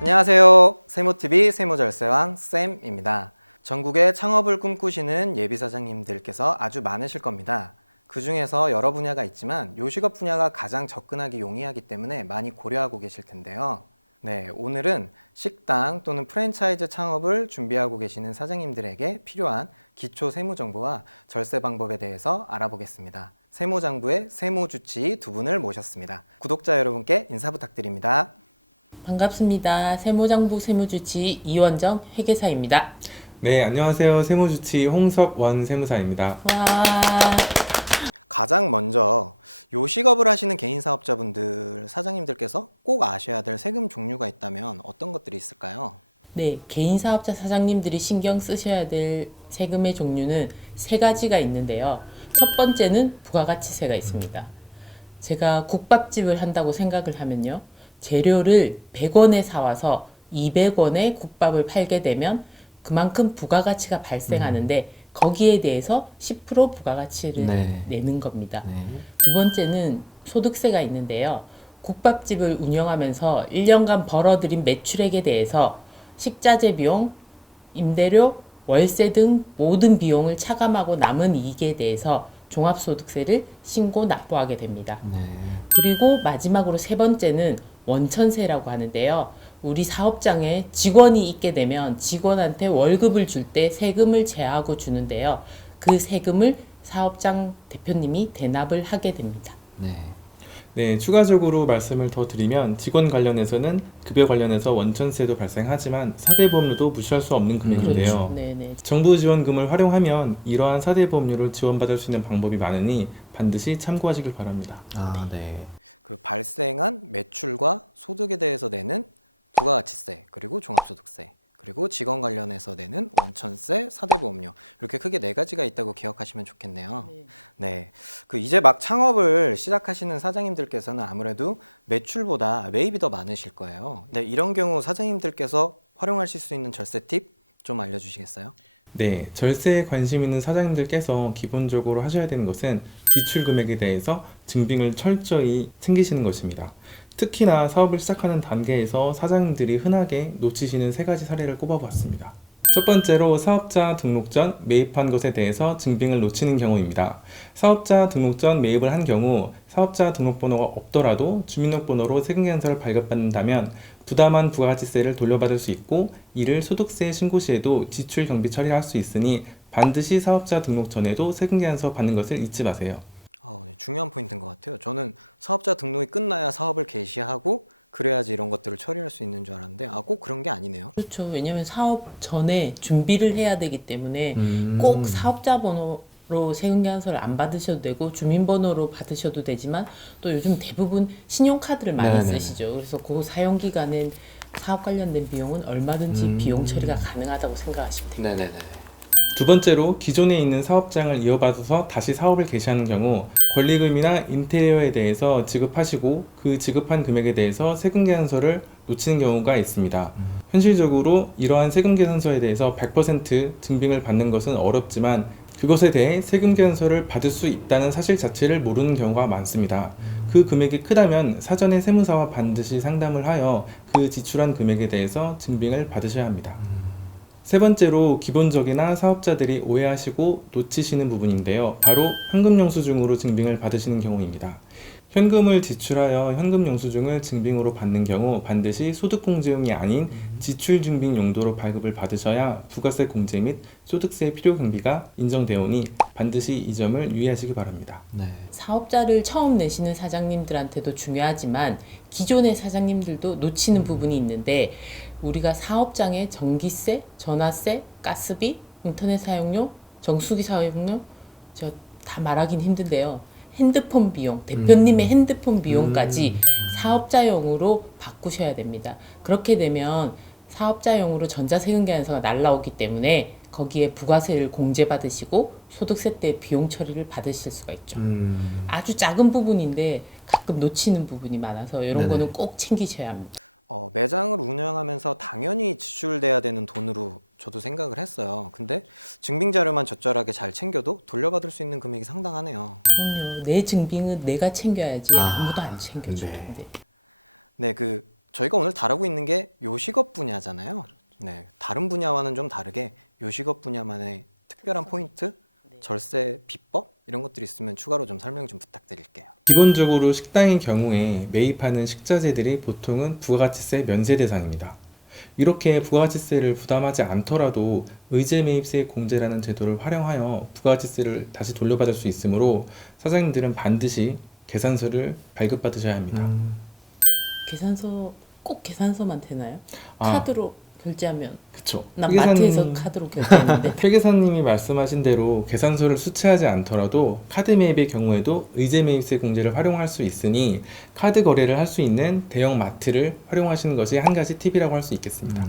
안녕하세요. 세무TV 세무절세왕 쌤입니다. 전국에 창업을 꿈꾸시는 예비사장님들께서 아주 많으실 겁니다. 그 중에서 여러 분야가 있지만 요식업 분야가 가장 접근하기 용이하기 때문에 많이 고려하고 계실 텐데요. 네, 오늘은 식당 또는 프랜차이즈 창업을 준비하고 계시는 사장님들에게 필요한 기초 세무 정보와 절세 방법에 대해서 알아보겠습니다. 세무장부의 세무주치 두 분을 모셨습니다. 구독자 여러분께 인사 부탁드립니다. 반갑습니다. 세무장부 세무주치 이원정 회계사입니다. 네, 안녕하세요. 세무주치 홍석원 세무사입니다. 와, 가장 먼저 요식업을 하시는 개인 사업자분들, 사장님들께서 꼭 아셔야 될 세금 종류가 있다면 어떤 것들이 있을까요? 네, 개인 사업자 사장님들이 신경 쓰셔야 될 세금의 종류는 세 가지가 있는데요. 첫 번째는 부가가치세가 있습니다. 제가 국밥집을 한다고 생각을 하면요. 재료를 100원에 사와서 200원에 국밥을 팔게 되면 그만큼 부가가치가 발생하는데 거기에 대해서 10% 부가가치를 네. 내는 겁니다. 네. 두 번째는 소득세가 있는데요. 국밥집을 운영하면서 1년간 벌어들인 매출액에 대해서 식자재 비용, 임대료, 월세 등 모든 비용을 차감하고 남은 이익에 대해서 종합소득세를 신고 납부하게 됩니다. 네. 그리고 마지막으로 세 번째는 원천세라고 하는데요. 우리 사업장에 직원이 있게 되면 직원한테 월급을 줄 때 세금을 제하고 주는데요. 그 세금을 사업장 대표님이 대납을 하게 됩니다. 네. 네, 추가적으로 말씀을 더 드리면 직원 관련해서는 급여 관련해서 원천세도 발생하지만 사대보험료도 무시할 수 없는 금액인데요. 그렇죠. 네네. 정부 지원금을 활용하면 이러한 사대보험료를 지원받을 수 있는 방법이 많으니 반드시 참고하시길 바랍니다. 아, 네. 그 발생한 매출과 소득에 대해서 내는 부가가치세, 그리고 종합소득세, 그리고 직원 관련해서 내는 원천세, 사대보험료 이렇게 크게 네 가지가 있다고 기억하시면 좋겠네요. 네. 네. 그 이제 막 창업을 시작하시는 사장님들께서는 아무래도 매출보다 매입이 더 많으실 거예요. 네, 이런 경우 사장님들께서 활용하실 수 있는 절세 팁 좀 알려주시겠어요? 네, 절세에 관심 있는 사장님들께서 기본적으로 하셔야 되는 것은 지출 금액에 대해서 증빙을 철저히 챙기시는 것입니다. 특히나 사업을 시작하는 단계에서 사장님들이 흔하게 놓치시는 세 가지 사례를 꼽아보았습니다. 첫 번째로 사업자 등록 전 매입한 것에 대해서 증빙을 놓치는 경우입니다. 사업자 등록 전 매입을 한 경우 사업자 등록번호가 없더라도 주민등록번호로 세금계산서를 발급받는다면 부담한 부가가치세를 돌려받을 수 있고 이를 소득세 신고 시에도 지출 경비 처리를 할 수 있으니 반드시 사업자 등록 전에도 세금계산서 받는 것을 잊지 마세요. 네, 중요한 포인트인 것 같아요. 저는 사업자 등록이 끝나야 사업을 개시하고 그래야지 이런 것들을 처리할 수 있는 줄 알았는데 꼭 그런 게 아니네요. 그렇죠. 왜냐하면 사업 전에 준비를 해야 되기 때문에 꼭 사업자 번호로 세금계산서를 안 받으셔도 되고 주민번호로 받으셔도 되지만 또 요즘 대부분 신용카드를 많이 네네. 쓰시죠. 그래서 그 사용 기간엔 사업 관련된 비용은 얼마든지 비용 처리가 가능하다고 생각하시면 됩니다. 네네네. 두 번째로 기존에 있는 사업장을 이어받아서 다시 사업을 개시하는 경우 권리금이나 인테리어에 대해서 지급하시고 그 지급한 금액에 대해서 세금계산서를 놓치는 경우가 있습니다. 현실적으로 이러한 세금계산서에 대해서 100% 증빙을 받는 것은 어렵지만 그것에 대해 세금계산서를 받을 수 있다는 사실 자체를 모르는 경우가 많습니다. 그 금액이 크다면 사전에 세무사와 반드시 상담을 하여 그 지출한 금액에 대해서 증빙을 받으셔야 합니다. 세 번째로 기본적이나 사업자들이 오해하시고 놓치시는 부분인데요. 바로 현금영수증으로 증빙을 받으시는 경우입니다. 현금을 지출하여 현금영수증을 증빙으로 받는 경우 반드시 소득공제용이 아닌 지출증빙 용도로 발급을 받으셔야 부가세 공제 및 소득세 필요 경비가 인정되오니 반드시 이 점을 유의하시기 바랍니다. 네. 사업자를 처음 내시는 사장님들한테도 중요하지만 기존의 사장님들도 놓치는 부분이 있는데 우리가 사업장에 전기세, 전화세, 가스비, 인터넷 사용료, 정수기 사용료 저 다 말하긴 힘든데요. 핸드폰 비용, 대표님의 핸드폰 비용까지 사업자용으로 바꾸셔야 됩니다. 그렇게 되면 사업자용으로 전자세금계산서가 날라오기 때문에 거기에 부가세를 공제받으시고 소득세 때 비용 처리를 받으실 수가 있죠. 아주 작은 부분인데 가끔 놓치는 부분이 많아서 이런 네네. 거는 꼭 챙기셔야 합니다. 매장을 운영하면서 당연히 지출돼야 되는 돈으로 저도 생각을 했어요. 근데 증빙 자료만 적절하게 잘 챙겨도 돌려받을 수 있는 금액이 상당하네요. 그럼요. 내 증빙은 내가 챙겨야지 아무도 안 챙겨줄 네. 텐데. 네, 그 저희가 오늘 다루고 있는 게 요식업 분야잖아요. 네, 다른 분야와는 좀 다르게 요식업 분야만의 특별한 포인트, 절세 비법 이런 것들이 있으면 추가로 좀 설명 좀 부탁드릴게요. 기본적으로 식당의 경우에 매입하는 식자재들이 보통은 부가가치세 면세 대상입니다. 이렇게 부가가치세를 부담하지 않더라도 의제매입세 공제라는 제도를 활용하여 부가가치세를 다시 돌려받을 수 있으므로 사장님들은 반드시 계산서를 발급받으셔야 합니다. 계산서 꼭 계산서만 되나요? 아. 카드로 결제하면 그쵸. 난 마트에서 카드로 결제했는데 회계사님이 말씀하신 대로 계산서를 수취하지 않더라도 카드 매입의 경우에도 의제매입세 공제를 활용할 수 있으니 카드 거래를 할 수 있는 대형 마트를 활용하시는 것이 한 가지 팁이라고 할 수 있겠습니다.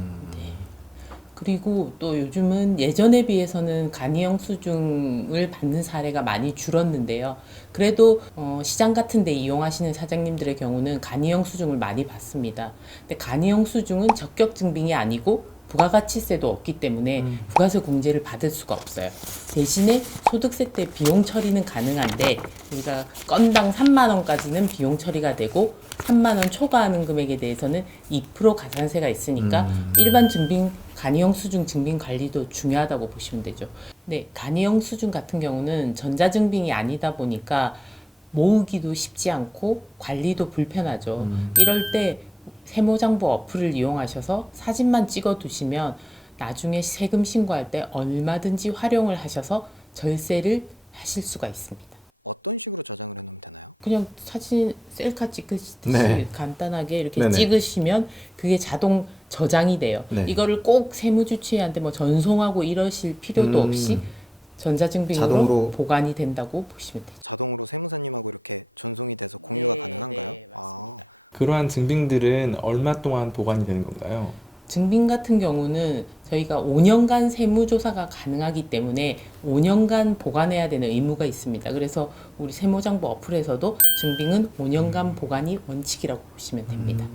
그리고 또 요즘은 예전에 비해서는 간이형 수중을 받는 사례가 많이 줄었는데요. 그래도 시장 같은 데 이용하시는 사장님들의 경우는 간이형 수중을 많이 받습니다. 근데 간이형 수중은 적격 증빙이 아니고 부가가치세도 없기 때문에 부가세 공제를 받을 수가 없어요. 대신에 소득세 때 비용 처리는 가능한데 우리가 건당 3만 원까지는 비용 처리가 되고 3만 원 초과하는 금액에 대해서는 2% 가산세가 있으니까 일반 증빙 간이형 수중 증빙 관리도 중요하다고 보시면 되죠. 네, 간이형 수중 같은 경우는 전자증빙이 아니다 보니까 모으기도 쉽지 않고 관리도 불편하죠. 이럴 때 세무장부 어플을 이용하셔서 사진만 찍어 두시면 나중에 세금 신고할 때 얼마든지 활용을 하셔서 절세를 하실 수가 있습니다. 어떤 식으로 저장을 해놓으면 되나요? 그냥 사진 셀카 찍으시듯이 네. 간단하게 이렇게 네네. 찍으시면 그게 자동 저장이 돼요. 네. 이거를 꼭 세무주치의한테 뭐 전송하고 이러실 필요도 없이 전자증빙으로 자동으로 보관이 된다고 보시면 되죠. 자동으로 세무사님하고 이렇게 전송이 돼서 공유가 네, 가능한가요? 네, 맞습니다. 그러한 증빙들은 얼마 동안 보관이 되는 건가요? 증빙 같은 경우는 저희가 5년간 세무조사가 가능하기 때문에 5년간 보관해야 되는 의무가 있습니다. 그래서 우리 세무장부 어플에서도 증빙은 5년간 보관이 원칙이라고 보시면 됩니다.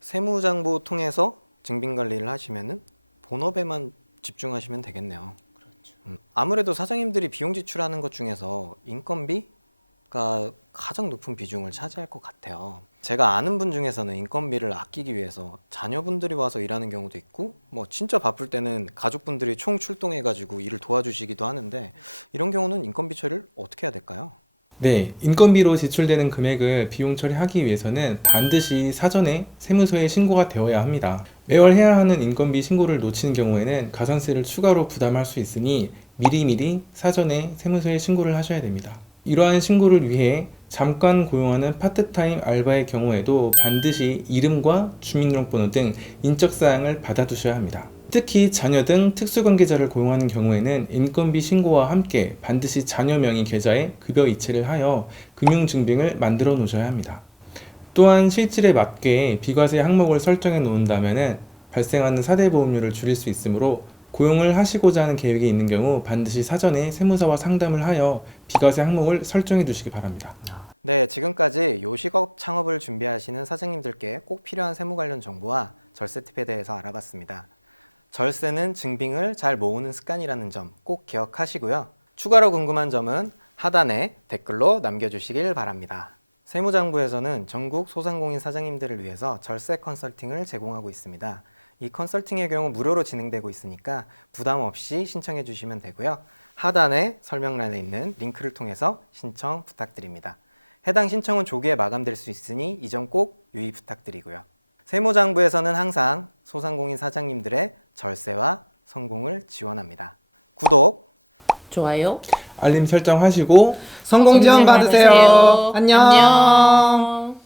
세무장부 통해서 증빙 관리를 하시면은 본업에만 집중하시면 되겠네요. 그렇죠. 아무래도 사장님들이 비용 지출하는 것 중에서 인건비가 가장 높은 비중을 차지할 것 같아요. 제가 아는 분 중에서는 인건비를 아끼기 위해서 자녀분들이 와서 일하는 경우도 있고 뭐 진짜 바쁠 때는 가족분들이 총 출동해가지고 일을 도와주시기도 하는데 이런 경우는 인건비 처리를 어떻게 해야 될까요? 네, 인건비로 지출되는 금액을 비용 처리하기 위해서는 반드시 사전에 세무서에 신고가 되어야 합니다. 매월 해야 하는 인건비 신고를 놓치는 경우에는 가산세를 추가로 부담할 수 있으니 미리미리 사전에 세무서에 신고를 하셔야 됩니다. 이러한 신고를 위해 잠깐 고용하는 파트타임 알바의 경우에도 반드시 이름과 주민등록번호 등 인적사항을 받아두셔야 합니다. 특히 자녀 등 특수관계자를 고용하는 경우에는 인건비 신고와 함께 반드시 자녀 명의 계좌에 급여 이체를 하여 금융증빙을 만들어 놓으셔야 합니다. 또한 실질에 맞게 비과세 항목을 설정해 놓는다면 발생하는 사대보험료를 줄일 수 있으므로 고용을 하시고자 하는 계획이 있는 경우 반드시 사전에 세무사와 상담을 하여 비과세 항목을 설정해 두시기 바랍니다. 네, 지금까지 요식업 창업을 준비하시는 사장님들께 꼭 필요한 세무 관련 정보와 절세 팁에 대해서 알아봤습니다. 절세는 증빙을 잘 모으는 습관이라는 점 꼭 기억하시고요. 추가로 궁금한 점은 하단에 댓글로 남겨주시길 바랍니다. 세무장부에서는 전국 소상공인 사장님들을 위해서 절세 컨설팅을 제공하고 있습니다. 이 컨설팅의 경우 무료로 진행되고 있으니까 부담 없이 신청해 주시면 되고요. 하단에 설명란에 있는 링크를 통해서 신청 부탁드립니다. 해당 신청은 조기에 마감될 수 있으니 이 점 꼭 유의 부탁드리고요. 세무장부에서는 항상 소상공인 사장님들의 절세와 성공을 지원합니다. 구독, 좋아요. 알림 설정하시고 성공 지원 받으세요. 안녕. 안녕.